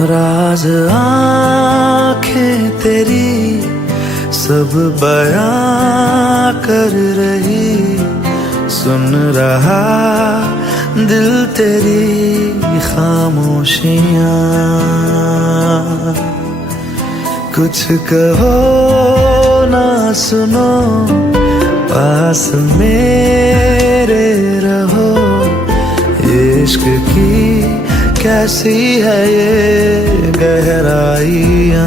राज आंखें तेरी सब बयां कर रही, सुन रहा दिल तेरी खामोशियां। कुछ कहो ना सुनो, पास मेरे रहो, इश्क की कैसी है ये गहराइयाँ।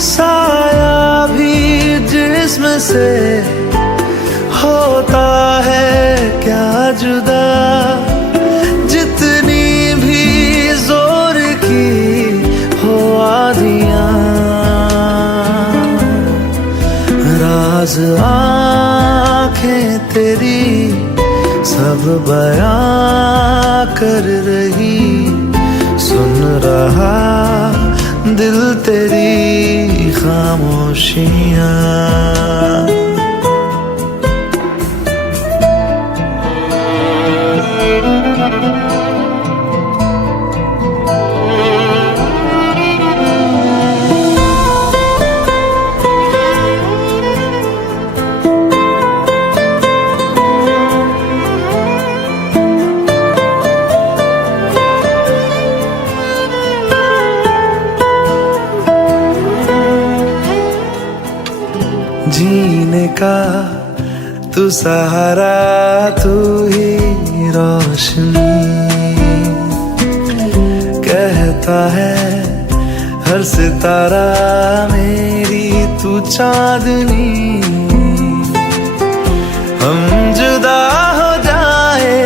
साया भी जिस्म से होता है क्या जुदा, जितनी भी जोर की हो आधियाँ। राज आँखें तेरी सब बयां कर रही, सुन रहा दिल तेरी खामोशियाँ। जीने का तू सहारा, तू ही रोशनी, कहता है हर सितारा मेरी तू चांदनी। हम जुदा हो जाए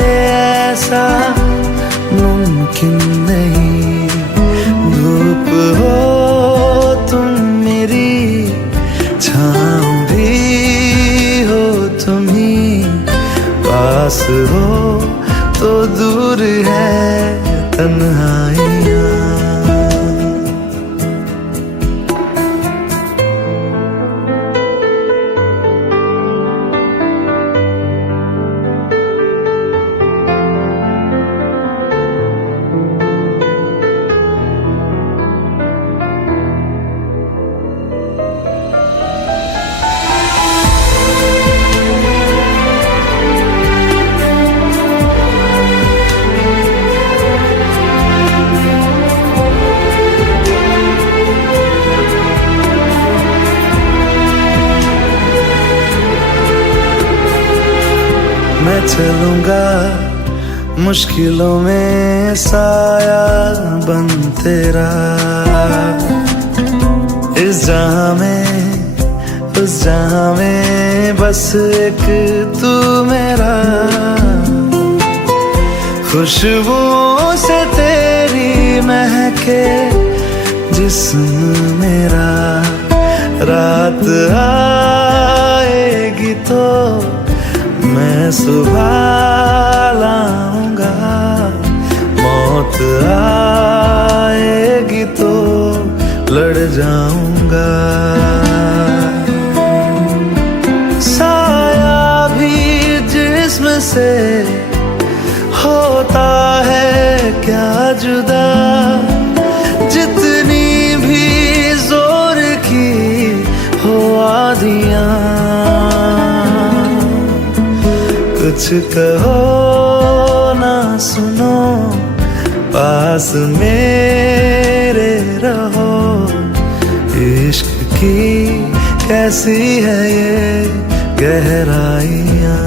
ऐसा मुमकिन नहीं, धूप हो तुम मेरी, छाँव पास हो तो दूर है तन्हाइयाँ। मैं चलूंगा मुश्किलों में साया बन तेरा, इस जहां में उस जहां में बस एक तू मेरा। खुशबुओं से तेरी महके जिस्म मेरा, रात आएगी तो मैं सुबह लाऊंगा, मौत आएगी तो लड़ जाऊंगा। साया भी जिस्म से होता है क्या जुदा, जितनी भी जोर की हो आधियाँ। कुछ कहो ना सुनो, पास मेरे रहो, इश्क की कैसी है ये गहराइयाँ।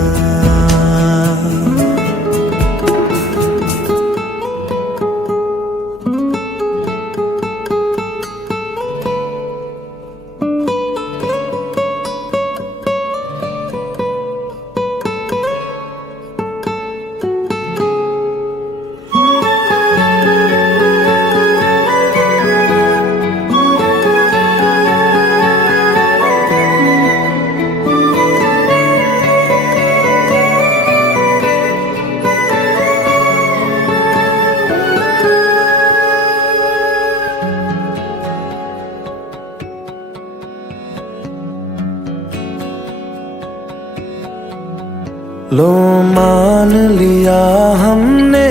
लो मान लिया हमने,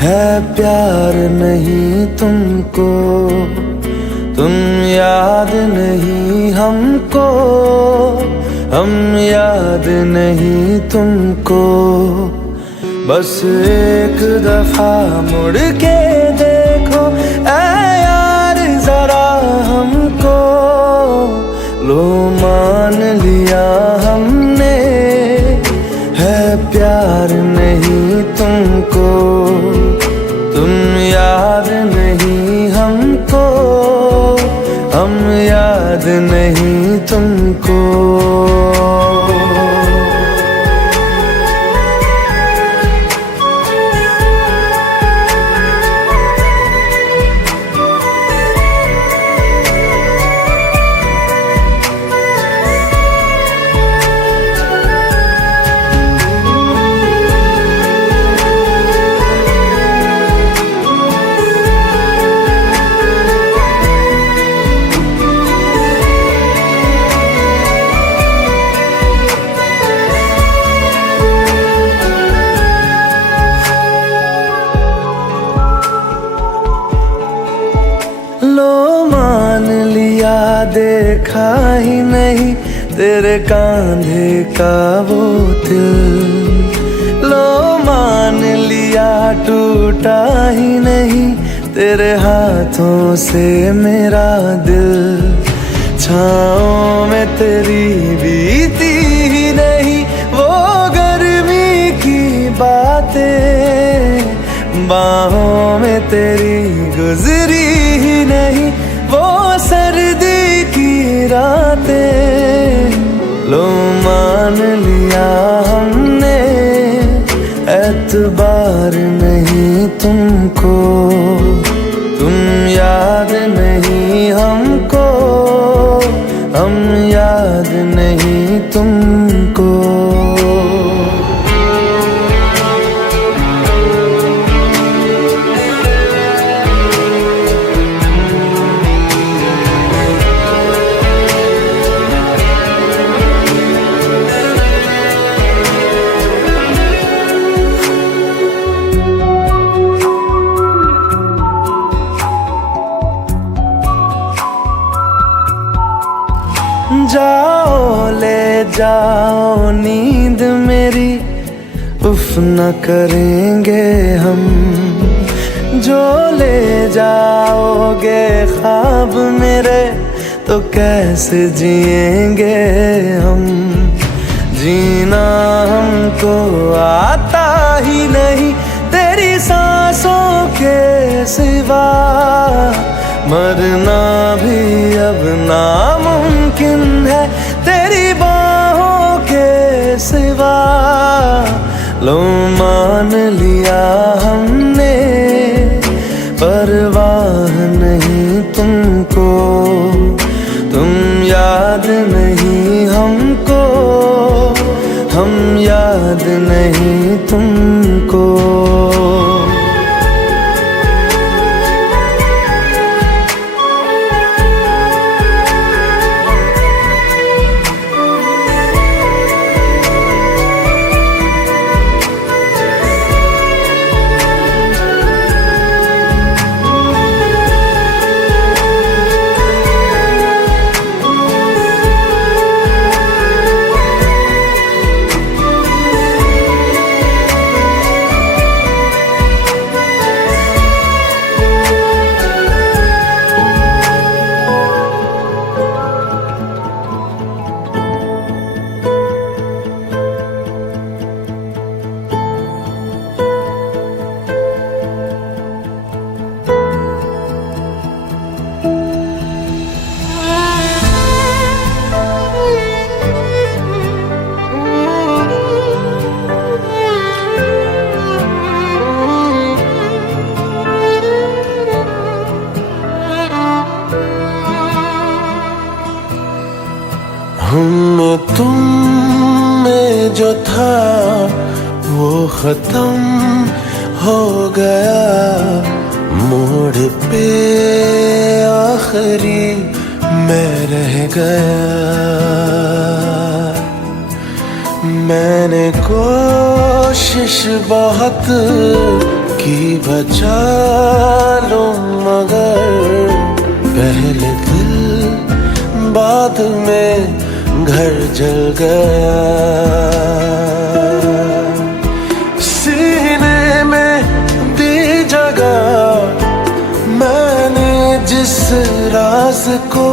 है प्यार नहीं तुमको, तुम याद नहीं हमको, हम याद नहीं तुमको। बस एक दफा मुड़ के देखो ऐ यार जरा हमको, लो मान लिया हमने, है प्यार नहीं तुमको, तुम याद नहीं हमको, हम याद नहीं तुमको। लो मान लिया देखा ही नहीं तेरे कांधे का वो दिल, लो मान लिया टूटा ही नहीं तेरे हाथों से मेरा दिल। छाँव में तेरी बीती ही नहीं वो गर्मी की बातें, बाहों में तेरी गुजरी ही नहीं वो सर्दी की रातें। लो मान लिया हमने, एतबार नहीं तुमको, तुम याद नहीं हमको, हम याद नहीं तुमको। जाओ ले जाओ नींद मेरी, उफ न करेंगे हम, जो ले जाओगे ख्वाब मेरे तो कैसे जिएंगे हम। जीना हमको आता ही नहीं तेरी सांसों के सिवा, मरना भी अब नामुमकिन है तेरी बाहों के सिवा। लो मान लिया हमने, परवाह नहीं तुमको, तुम याद नहीं हमको, हम याद नहीं तुमको। हम तुम में जो था वो खत्म हो गया, मोड़ पे आखिरी मैं रह गया। मैंने कोशिश बहुत की बचा लूं मगर पहले दिल बाद में घर जल गया। सीने में दी जगह मैंने जिस राज को,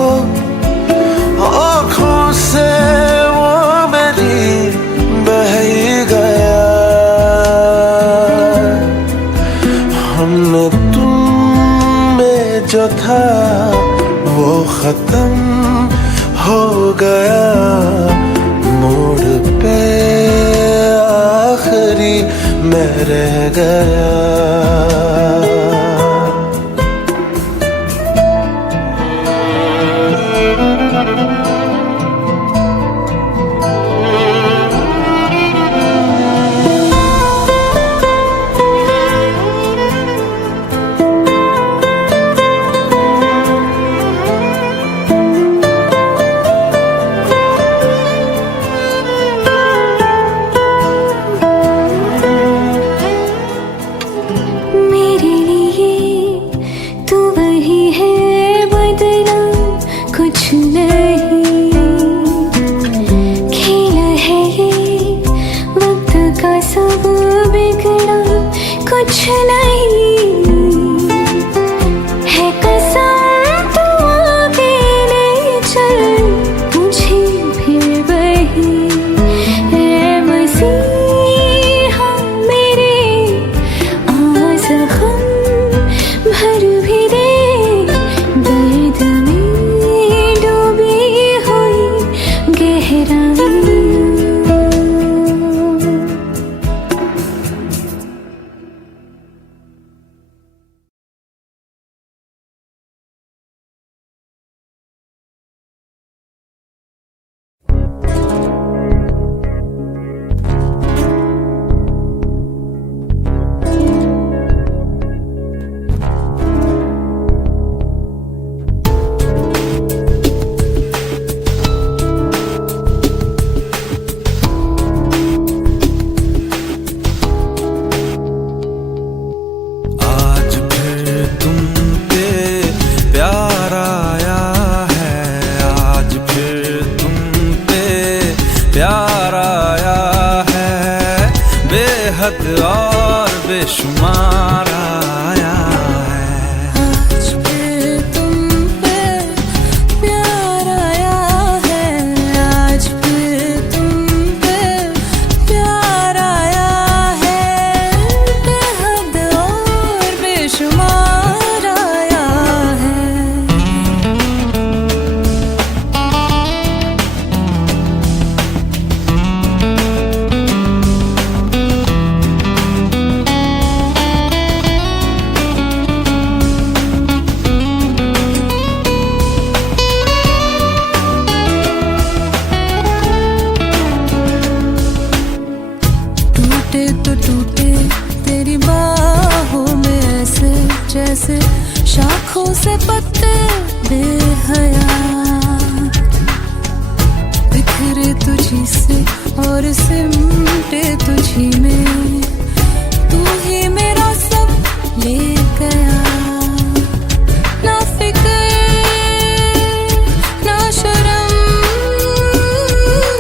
आँखों से वो मेरी बह ही गया। हमने तुम में जो था वो खत्म हो गया। मोड़ पे आखिरी मैं रह गया। कुछ नहीं है कसम तू आगे ले चल मुझे फिर वही है मसीहा मेरे ज़ख्म भर भी दे दर्द में डूबी हुई गहराई। बेहद और बेशुमार आया है। आज फिर तुम पे प्यार आया है। आज फिर तुम पे प्यार आया है। बेहद और बेशुमार आया है। टूटे तो टूटे तेरी बाहों में ऐसे जैसे शाखों से पत्ते बेहया। बिखरे तुझी से और सिमटे तुझी में तू ही मेरा सब ले गया। ना फिक्र ना शर्म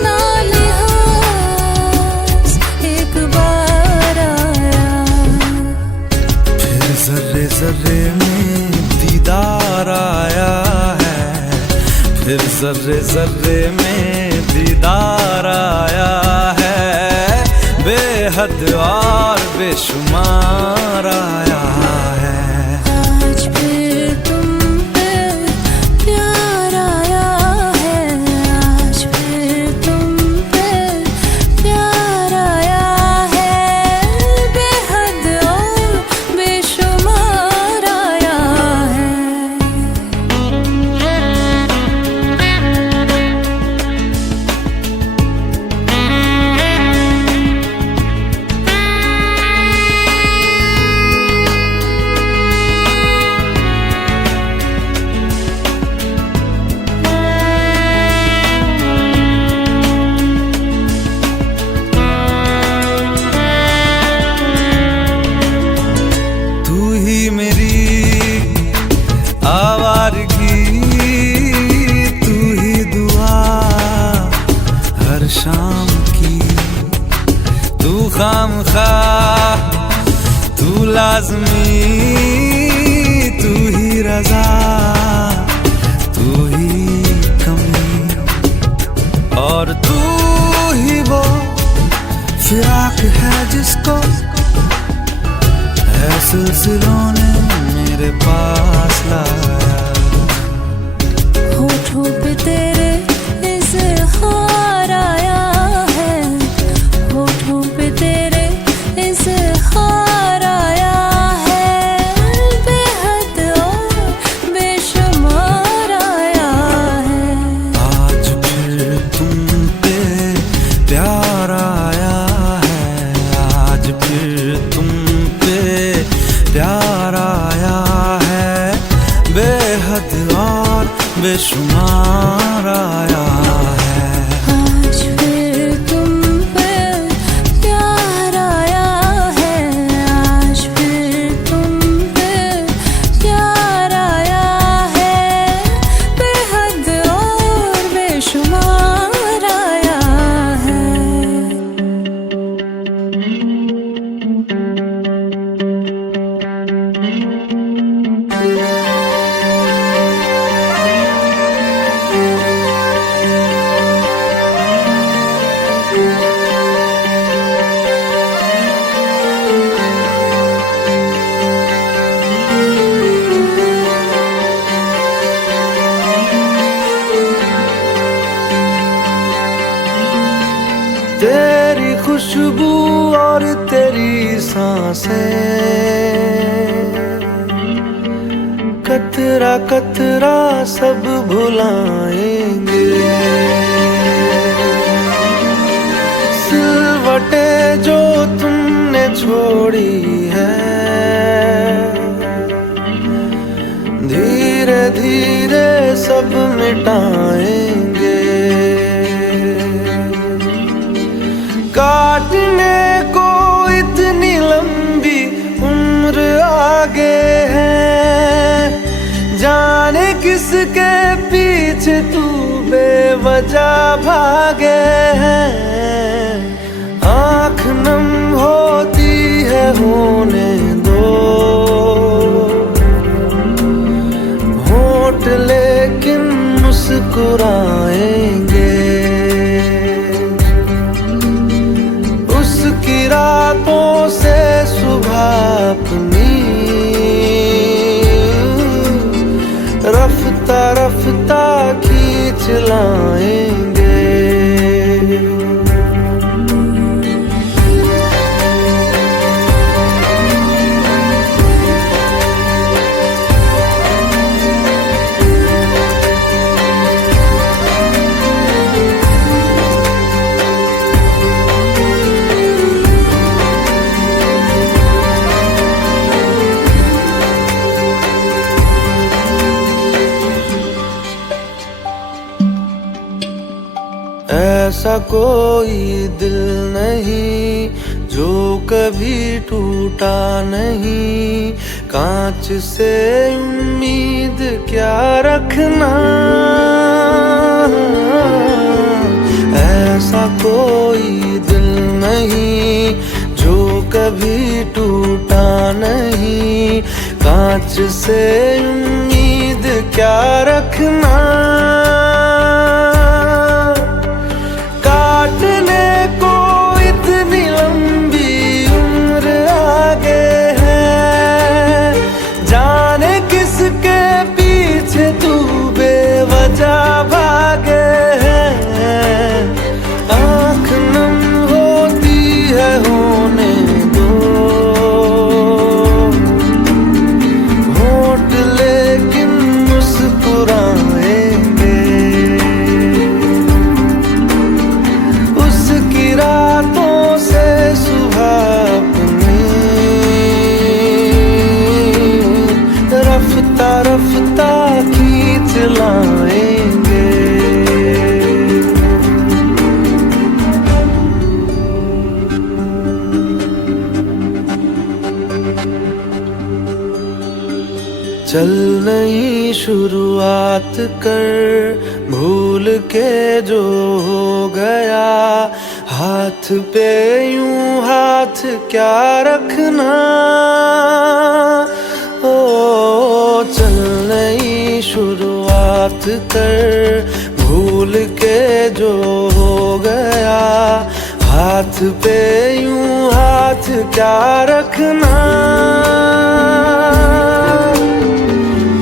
ना लिहाज एक बार आया। फिर जर्रे जर्रे में दीदार आया है। फिर जर्रे जर्रे में दीदार आया है। बेहद और बेशुमार आया है। आज फिर तुम पे प्यार आया है। आज फिर तुम पे प्यार आया है। बेहद और बेशुमार आया है। खामखा तू लाज़मी, तू ही रज़ा, तू ही कमी, और तू ही वो फिराक है जिसको है सिलसिलों ने मेरे पास लाया। होठों पे तेरे इज़हार आया है, होठों पे तेरे इज़हार आया है, बेहद और बेशुमार आया है। आज फिर तुम पे प्यार आया है, आज फिर तुम पे प्यार आया है, बेहद और बेशुमार आया है। आज फिर तुम पे प्यार आया है, आज फिर तुम पे प्यार आया है, बेहद और बेशुमार आया है। तेरी खुशबू और तेरी सांसें कतरा कतरा सब भुलाएंगे। सिलवटे जो तुमने छोड़ी है धीरे धीरे सब मिटाएंगे। काटने को इतनी लंबी उम्र आगे है, जाने किसके पीछे तू बेवजह भागे है। आँख नम होती है होने दो, होंठ लेकिन मुस्कुराएंगे। उसकी रातों से सुबह अपनी रफ्ता रफ्ता खींच लाएंगे। ऐसा कोई दिल नहीं जो कभी टूटा नहीं, कांच से उम्मीद क्या रखना। ऐसा कोई दिल नहीं जो कभी टूटा नहीं, कांच से उम्मीद क्या रखना। काटने को इतनी लंबी उम्र आगे है, जाने किसके पीछे तू बेवजह भागे है। आँख नम होती है होने दो, होंठ लेकिन मुस्कुराएंगे। उसकी रातों से सुबह अपनी रफ्ता रफ्ता खींच लाएंगे। चल नई शुरुआत कर, भूल के जो हो गया हाथ पे यूं हाथ क्या रखना, ओ चल नई शुरुआत कर, भूल के जो हो गया। हाथ पे यूं हाथ क्या रखना,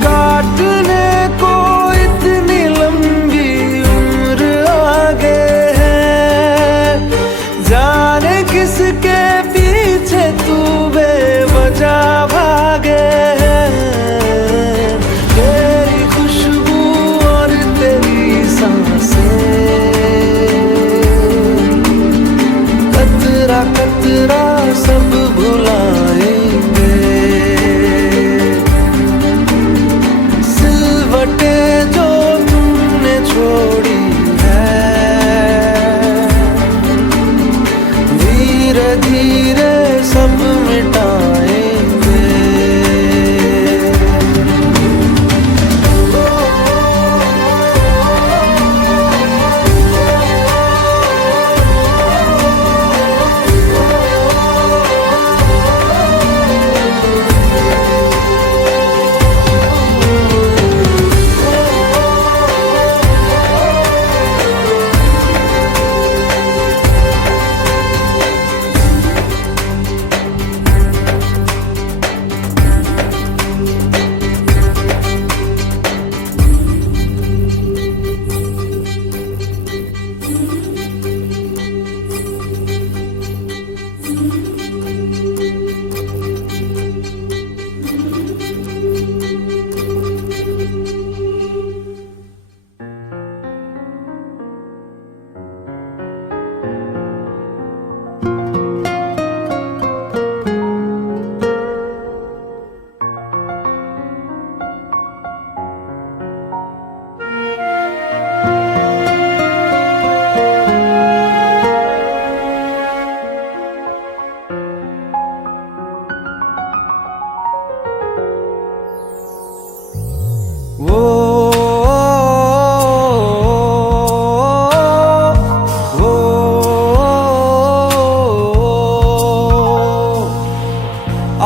काटने को इतनी लंबी उम्र आगे है, जाने किसके पीछे तू बेवजह भागे है। तेरी खुशबू और तेरी सांसें, कतरा कतरा सब भुलाएंगे। सिलवटें जो तुमने छोड़ी है, धीरे धीरे सब मिटाएंगे।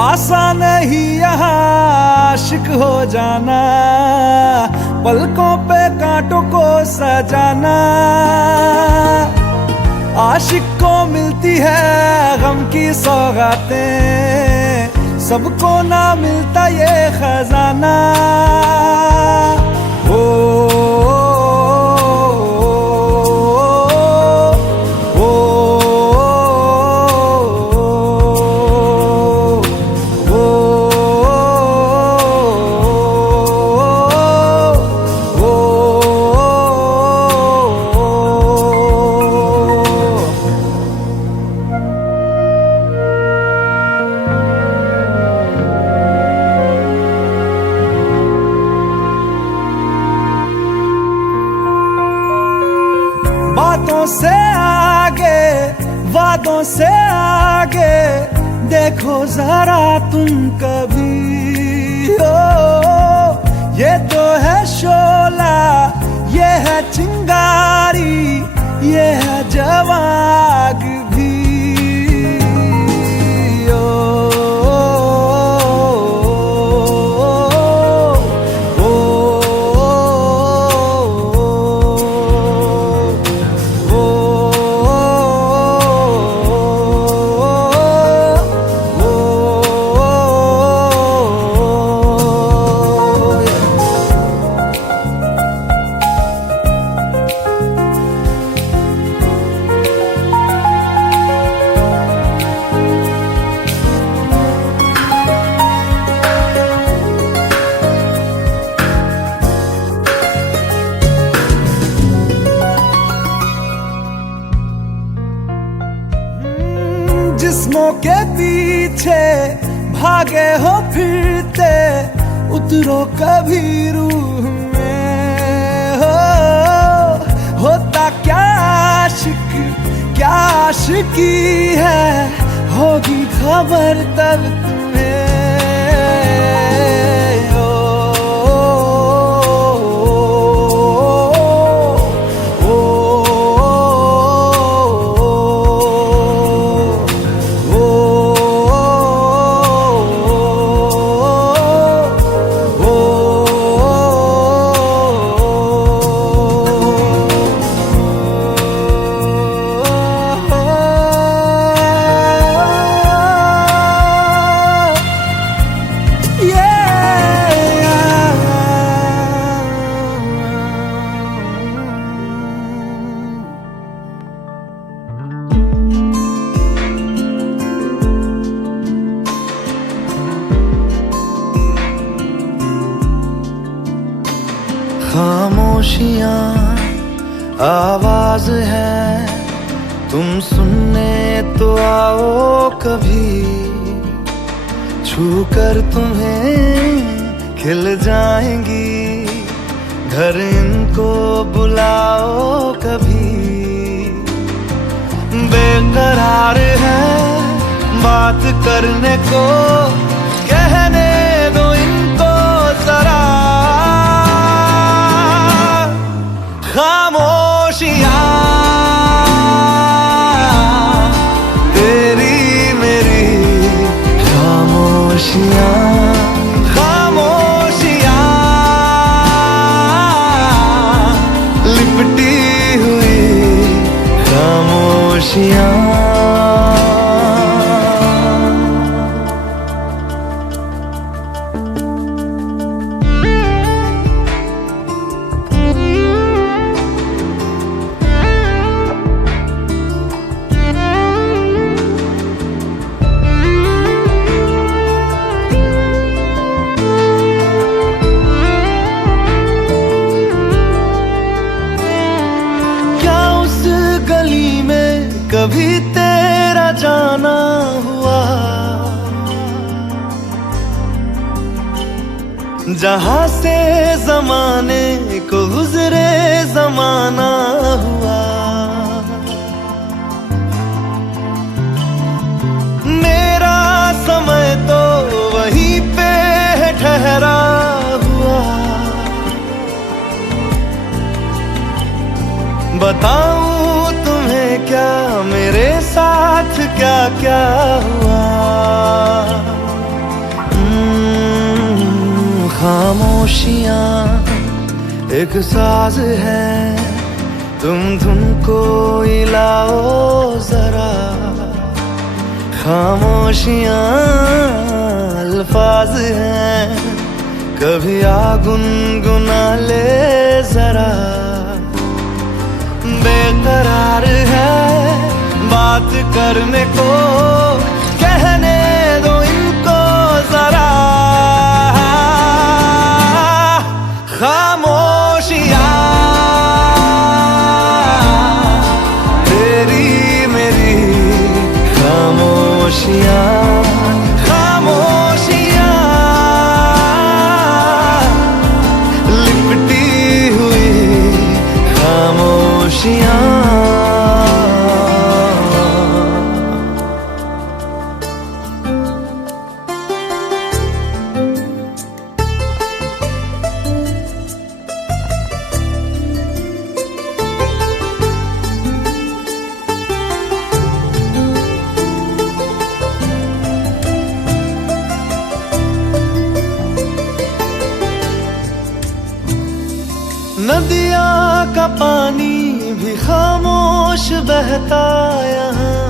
आसान नहीं यहाँ आशिक हो जाना, पलकों पे कांटों को सजाना। आशिक को मिलती है गम की सौगातें, सबको ना मिलता ये खजाना। बातों से आगे, वादों से आगे, देखो जरा तुम कभी। ओ ये तो है शोला, ये है चिंगारी, ये है जवाग भी। जिस्मों के पीछे भागे हो फिरते, उतरो कभी रूह में। होता क्या आशिक, क्या आशिकी है, होगी खबर तब तुम्हें। खामोशियाँ आवाज है, तुम सुनने तो आओ कभी, छू कर तुम्हें खिल जाएंगी, घर इनको बुलाओ कभी। बेकरार है बात करने को, कहने दो इनको जरा। खामोशियाँ तेरी मेरी खामोशियाँ, खामोशियाँ लिपटी हुई खामोशियाँ। कभी तेरा जाना हुआ, जहां से जमाने को गुजरे जमाना हुआ। मेरा समय तो वहीं पे है ठहरा हुआ, बताऊं तुम्हें क्या मेरे साथ क्या क्या हुआ। खामोशियाँ एक साज है, तुम धुन को हिलाओ जरा। खामोशियाँ अल्फाज हैं, कभी आ गुनगुना ले जरा। बेकरार है बात करने को, कहने दो इनको जरा। खामोशियाँ तेरी मेरी खामोशियाँ, खामोशियाँ लिपटी हुई खामोशियाँ। नदिया का पानी भी खामोश बहता यहाँ,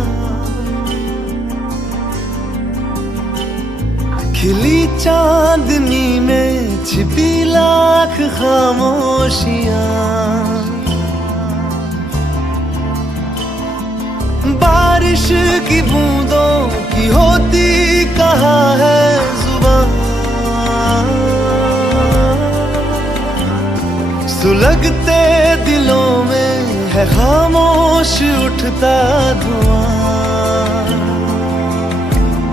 खिली चांदनी में छिपी लाख खामोशियाँ। बारिश की बूंदों की होती कहाँ है जुबान, सुलगते दिलों में है खामोश उठता धुआं।